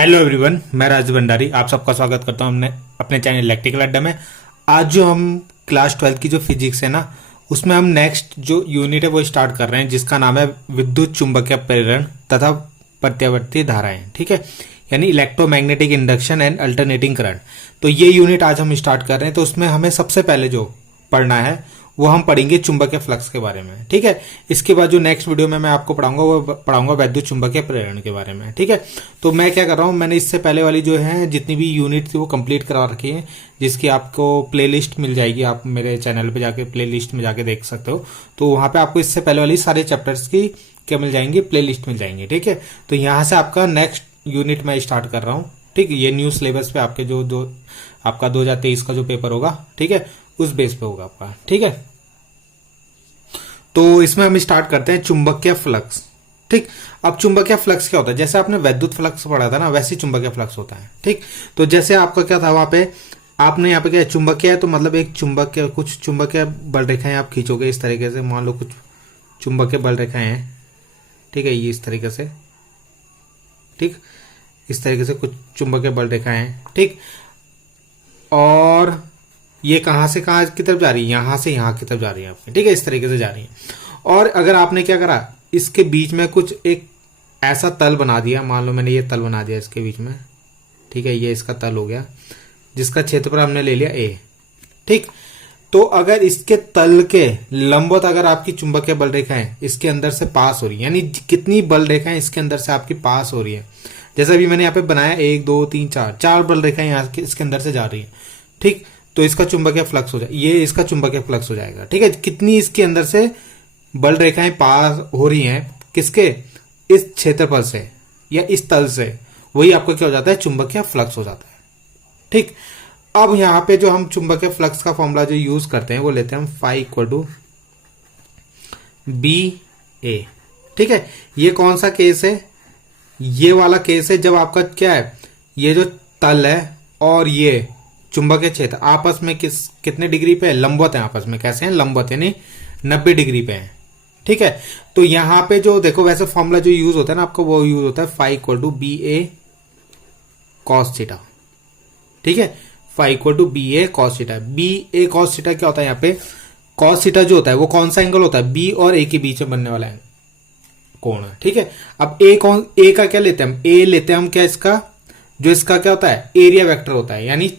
Hello everyone, मैं राजू भंडारी आप सबका स्वागत करता हूं अपने चैनल इलेक्ट्रिकल अड्डा में। आज जो हम क्लास 12 की जो फिजिक्स है ना, उसमें हम नेक्स्ट जो यूनिट है वो स्टार्ट कर रहे हैं, जिसका नाम है विद्युत चुंबकीय प्रेरण तथा प्रत्यावर्ती धाराएं। ठीक है, यानी electromagnetic induction and alternating current. तो ये यूनिट आज हम स्टार्ट कर रहे हैं। तो उसमें हमें सबसे पहले जो पढ़ना है वो हम पढ़ेंगे चुंबकीय फ्लक्स के बारे में। ठीक है, इसके बाद जो नेक्स्ट वीडियो में मैं आपको पढ़ाऊंगा वो पढ़ाऊंगा वैद्युत चुंबकीय प्रेरण के बारे में। ठीक है, तो मैं क्या कर रहा हूँ, मैंने इससे पहले वाली जो है जितनी भी यूनिट थी वो कंप्लीट करवा रखी है, जिसकी आपको प्लेलिस्ट मिल जाएगी। आप मेरे चैनल पे जाके प्लेलिस्ट में जाके देख सकते हो। तो वहां पे आपको इससे पहले वाली सारे चैप्टर्स की क्या मिल जाएंगी, प्लेलिस्ट मिल जाएंगी। ठीक है, तो यहाँ से आपका नेक्स्ट यूनिट मैं स्टार्ट कर रहा हूँ। ठीक है, ये न्यू सिलेबस पे आपके जो आपका 2023 का जो पेपर होगा, ठीक है, उस बेस पे होगा आपका। ठीक है, तो इसमें हम स्टार्ट करते हैं चुंबकीय फ्लक्स। ठीक, अब चुंबकीय फ्लक्स क्या होता है, जैसे आपने वैद्युत फ्लक्स पढ़ा था ना, वैसे ही चुंबकीय फ्लक्स होता है। ठीक, तो जैसे आपका क्या था वहां पे, आपने यहाँ पे क्या चुंबकीय है, तो मतलब एक चुंबकीय कुछ चुंबकीय बल रेखाएं आप खींचोगे इस तरीके से। मान लो कुछ चुंबकीय बल रेखाएं हैं, ठीक है, ये इस तरीके से। ठीक, इस तरीके से कुछ चुंबकीय बल रेखाएं हैं। ठीक, और ये कहां से कहां की तरफ जा रही है, यहां से यहां की तरफ जा रही है आपकी। ठीक है, इस तरीके से जा रही है। और अगर आपने क्या करा, इसके बीच में कुछ एक ऐसा तल बना दिया, मान लो मैंने ये तल बना दिया इसके बीच में। ठीक है, ये इसका तल हो गया, जिसका क्षेत्रफल हमने ले लिया ए। ठीक, तो अगर इसके तल के लंबवत अगर आपकी चुंबकीय बल रेखाएं इसके अंदर से पास हो रही है, यानी कितनी बल रेखाएं इसके अंदर से आपकी पास हो रही है, जैसे अभी मैंने यहाँ पे बनाया 1 2 3 4 4 बल रेखाएं यहाँ इसके अंदर से जा रही है। ठीक, तो इसका चुंबकीय फ्लक्स हो जाए, ये इसका चुंबकीय फ्लक्स हो जाएगा। ठीक है, कितनी इसके अंदर से बल रेखाएं पास हो रही हैं, किसके, इस क्षेत्रफल से या इस तल से, वही आपका क्या हो जाता है, चुंबकीय फ्लक्स हो जाता है। ठीक, अब यहां पे जो हम चुंबकीय फ्लक्स का फॉर्मूला जो यूज करते हैं वो लेते हैं हम फाई इक्वल टू बी ए। ठीक है, ये कौन सा केस है, ये वाला केस है जब आपका क्या है, ये जो तल है और ये चुंबकीय क्षेत्र आपस में कितने डिग्री पे है, लंबवत है आपस में। कैसे हैं, लंबवत, यानी 90 डिग्री पे है। ठीक है, तो यहां पे जो देखो, वैसे फॉर्मूला जो यूज होता है ना आपको, वो यूज होता है phi equal to B A cos theta. ठीक है, phi equal to B A cos theta. B A cos theta क्या होता है, यहाँ पे कॉस थीटा जो होता है वो कौन सा एंगल होता है, बी और ए के बीच में बनने वाला है कोण है। ठीक है, अब ए का क्या लेते हैं हम, ए लेते हैं हम क्या, इसका जो इसका क्या होता है, एरिया वेक्टर होता है, यानी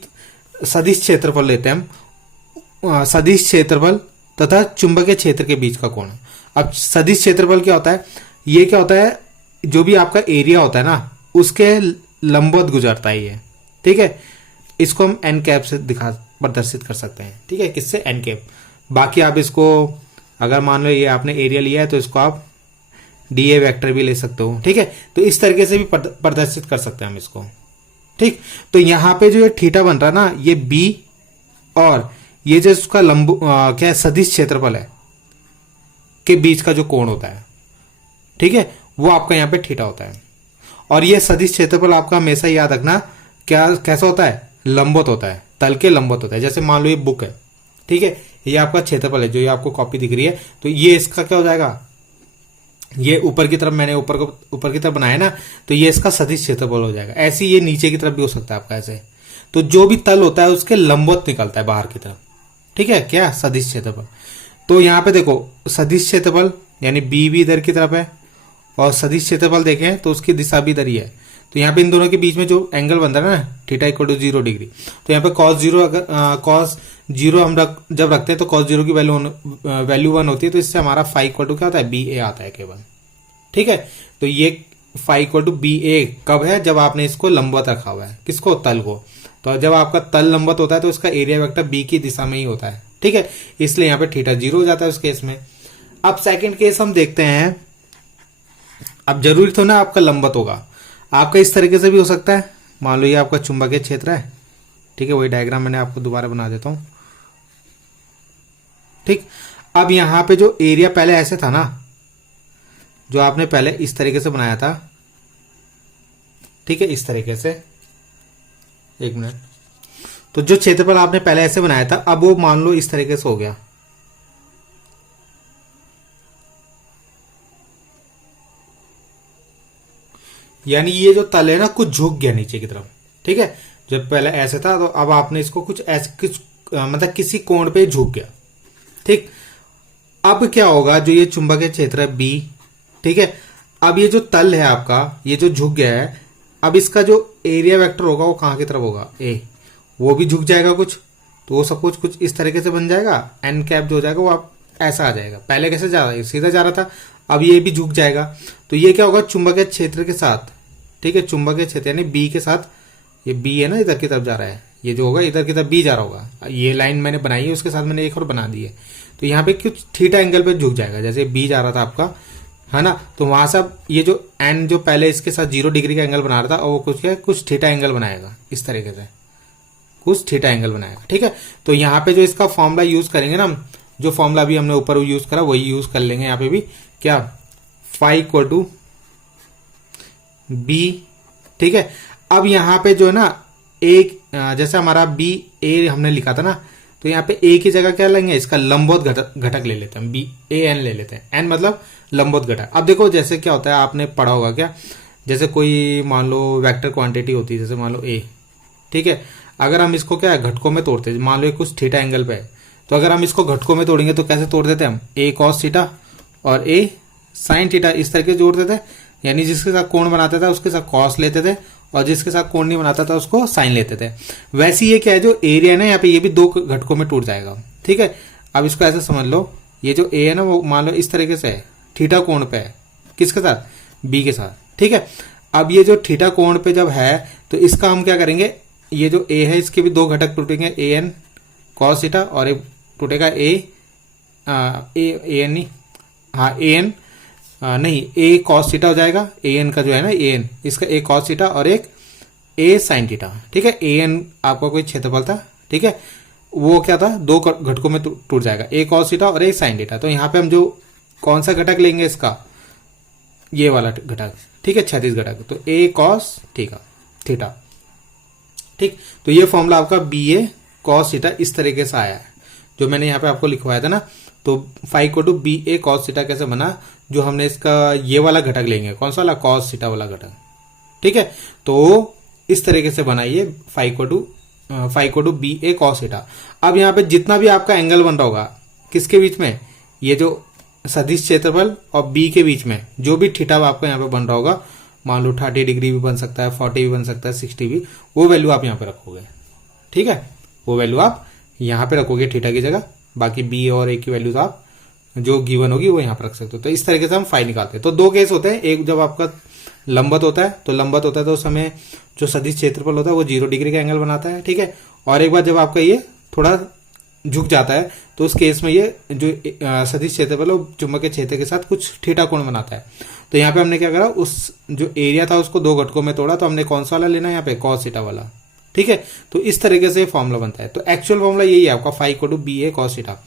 सदिश क्षेत्रफल लेते हैं हम, सदिश क्षेत्रफल तथा चुंबकीय क्षेत्र के बीच का कोण। अब सदिश क्षेत्रफल क्या होता है, ये क्या होता है, जो भी आपका एरिया होता है ना उसके लंबवत गुजरता है ये। ठीक है, इसको हम एन कैप से प्रदर्शित कर सकते हैं। ठीक है, किससे, एन कैप। बाकी आप इसको अगर मान लो ये आपने एरिया लिया है तो इसको आप डी ए वैक्टर भी ले सकते हो। ठीक है, तो इस तरीके से भी प्रदर्शित कर सकते हैं हम इसको। ठीक, तो यहां पे जो ये थीटा बन रहा है ना, ये बी और ये जो इसका क्या है, सदिश क्षेत्रफल है के बीच का जो कोण होता है, ठीक है, वो आपका यहाँ पे थीटा होता है। और ये सदिश क्षेत्रफल आपका हमेशा याद रखना क्या, कैसा होता है, लंबवत होता है, तल के लंबवत होता है। जैसे मान लो ये बुक है, ठीक है, ये आपका क्षेत्रफल है जो ये आपको कॉपी दिख रही है, तो ये इसका क्या हो जाएगा, ये ऊपर की तरफ मैंने ऊपर की तरफ बनाया ना, तो ये इसका सदिश क्षेत्रफल हो जाएगा। ऐसे ये नीचे की तरफ भी हो सकता है आपका ऐसे। तो जो भी तल होता है उसके लंबवत निकलता है बाहर की तरफ। ठीक है, क्या, सदिश क्षेत्रफल। तो यहाँ पे देखो सदिश क्षेत्रफल यानी बी भी इधर की तरफ है और सदिश क्षेत्रफल देखें तो उसकी दिशा भी इधर ही है। तो यहाँ पे इन दोनों के बीच में जो एंगल बनता है ना, थीटा इक्वल टू 0 डिग्री, तो यहाँ पे कॉस जीरो, अगर कॉस जीरो हम जब रखते हैं तो कॉस जीरो की वैल्यू 1 होती है। तो इससे हमारा फाई इक्वल टू क्या होता है, बी ए आता है केवल। ठीक है, तो ये फाई इक्वल टू बी ए कब है, जब आपने इसको लंबवत रखा हुआ है, किसको, तल को। तो जब आपका तल लंबवत होता है तो इसका एरिया वेक्टर बी की दिशा में ही होता है। ठीक है, इसलिए यहाँ पे थीटा 0 हो जाता है उस केस में। अब सेकंड केस हम देखते हैं। अब जरूरी तो ना आपका लंबवत होगा, आपका इस तरीके से भी हो सकता है। मान लो ये आपका चुंबकीय क्षेत्र है, ठीक है, वही डायग्राम मैंने आपको दोबारा बना देता हूं। ठीक, अब यहां पे जो एरिया पहले ऐसे था ना, जो आपने पहले इस तरीके से बनाया था, ठीक है, इस तरीके से, एक मिनट, तो जो क्षेत्रफल आपने पहले ऐसे बनाया था, अब वो मान लो इस तरीके से हो गया। यानी ये जो तल है ना कुछ झुक गया नीचे की तरफ, ठीक है। जब पहले ऐसे था तो अब आपने इसको कुछ ऐसे कुछ मतलब किसी कोण पे झुक गया, ठीक। अब क्या होगा, जो ये चुंबकीय क्षेत्र है बी, ठीक है, अब ये जो तल है आपका ये जो झुक गया है, अब इसका जो एरिया वेक्टर होगा वो कहां की तरफ होगा, ए, वो भी झुक जाएगा कुछ, तो वो सब कुछ इस तरीके से बन जाएगा, एन कैप जो हो जाएगा वो आप ऐसा आ जाएगा। पहले कैसे जा रहा है, सीधा जा रहा था, अब ये भी झुक जाएगा। तो ये क्या होगा, चुंबकीय क्षेत्र के साथ, ठीक है, चुंबकीय क्षेत्र यानी बी के साथ, ये बी है ना इधर की तरफ जा रहा है, ये जो होगा इधर की तरफ बी जा रहा होगा। ये लाइन मैंने बनाई है, उसके साथ मैंने एक और बना दी है, तो यहाँ पे कुछ थीटा एंगल पे झुक जाएगा, जैसे बी जा रहा था आपका, है ना। तो वहां से अब ये जो एन जो पहले इसके साथ 0 डिग्री का एंगल बना रहा था, और वो कुछ थीटा एंगल बनाएगा, इस तरीके से कुछ थीटा एंगल बनाएगा, ठीक है। तो यहाँ पे जो इसका फॉर्मूला यूज करेंगे ना, जो फॉर्मूला अभी हमने ऊपर यूज करा वही यूज कर लेंगे यहाँ पे भी, क्या, फाई इक्वल टू बी, ठीक है। अब यहाँ पे जो है ना एक, जैसे हमारा बी ए हमने लिखा था ना, तो यहाँ पे ए की जगह क्या लेंगे, इसका लंबवत घटक ले लेते हैं, बी ए एन ले लेते हैं, एन मतलब लंबवत घटक। अब देखो जैसे क्या होता है, आपने पढ़ा होगा क्या, जैसे कोई मान लो वेक्टर क्वांटिटी होती है, जैसे मान लो ए, ठीक है, अगर हम इसको क्या है घटकों में तोड़ते हैं, मान लो कुछ थीटा एंगल पे है, तो अगर हम इसको घटकों में तोड़ेंगे तो कैसे तोड़ देते हैं हम, ए कॉस थीटा और ए साइन थीटा, इस तरीके से जोड़ देते हैं। यानी जिसके साथ कोण बनाता था उसके साथ कॉस लेते थे, और जिसके साथ कोण नहीं बनाता था उसको साइन लेते थे। वैसे ये क्या है, जो एरिया है ना यहाँ पे, ये भी 2 घटकों में टूट जाएगा, ठीक है। अब इसको ऐसे समझ लो, ये जो ए है ना वो मान लो इस तरीके से है, थीटा कोण पे है, किसके साथ, बी के साथ, ठीक है। अब ये जो थीटा कोण पे जब है तो इसका हम क्या करेंगे, ये जो ए है इसके भी 2 घटक टूटेंगे, ए एन कॉस थीटा, और एक टूटेगा ए एन नहीं, हाँ ए एन नहीं, ए कॉस थीटा हो जाएगा, ए एन का जो है ना ए एन, इसका ए कॉस थीटा और एक ए साइन थीटा, ठीक है। ए एन आपका कोई क्षेत्रफल था, ठीक है, वो क्या था 2 घटकों में टूट जाएगा, ए कॉस थीटा और ए साइन थीटा। तो यहाँ पे हम जो कौन सा घटक लेंगे इसका, ये वाला घटक, ठीक है, क्षैतिज घटक, तो ए कॉस थीटा, ठीक। तो ये फॉर्मूला आपका बी ए कॉस थीटा इस तरीके से आया है, जो मैंने यहाँ पे आपको लिखवाया था ना। तो फाइव को टू बी ए कॉस थीटा कैसे बना, जो हमने इसका ये वाला घटक लेंगे, कौन सा वाला, कॉस थीटा वाला घटक, ठीक है। तो इस तरीके से बनाइए फाइव को टू बी ए कॉस थीटा। अब यहाँ पे जितना भी आपका एंगल बन रहा होगा किसके बीच में, ये जो सदिश क्षेत्रफल और बी के बीच में जो भी थीटा आपका यहाँ पे बन रहा होगा, मान लो 30 डिग्री भी बन सकता है, 40 भी बन सकता है, 60 भी, वो वैल्यू आप यहाँ पे रखोगे, ठीक है, वो वैल्यू आप यहाँ पे रखोगे थीटा की जगह। बाकी बी और ए की वैल्यूज आप जो गिवन होगी वो यहाँ पर रख सकते हो। तो इस तरीके से हम फाई निकालते हैं। तो 2 केस होते हैं, एक जब आपका लंबवत होता है, तो उस समय जो सदिश क्षेत्रफल होता है वो 0 डिग्री का एंगल बनाता है, ठीक है। और एक बार जब आपका ये थोड़ा झुक जाता है तो उस केस में ये जो सदिश क्षेत्रफल है चुंबकीय क्षेत्र के साथ कुछ थीटा कोण बनाता है। तो यहाँ पे हमने क्या करा, उस जो एरिया था उसको 2 घटकों में तोड़ा, तो हमने कौन सा वाला लेना है यहाँ पे, कॉस थीटा वाला, ठीक है। तो इस तरीके से फॉर्मूला बनता है। तो एक्चुअल फॉर्मूला यही है आपका फाइव को टू बी ए कॉस थीटा,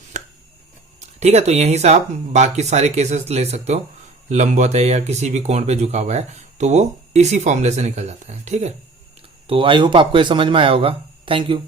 ठीक है। तो यहीं से आप बाकी सारे केसेस ले सकते हो, लंबवत है या किसी भी कोण पे झुका हुआ है तो वो इसी फॉर्मूले से निकल जाता है, ठीक है। तो आई होप आपको ये समझ में आया होगा। Thank you.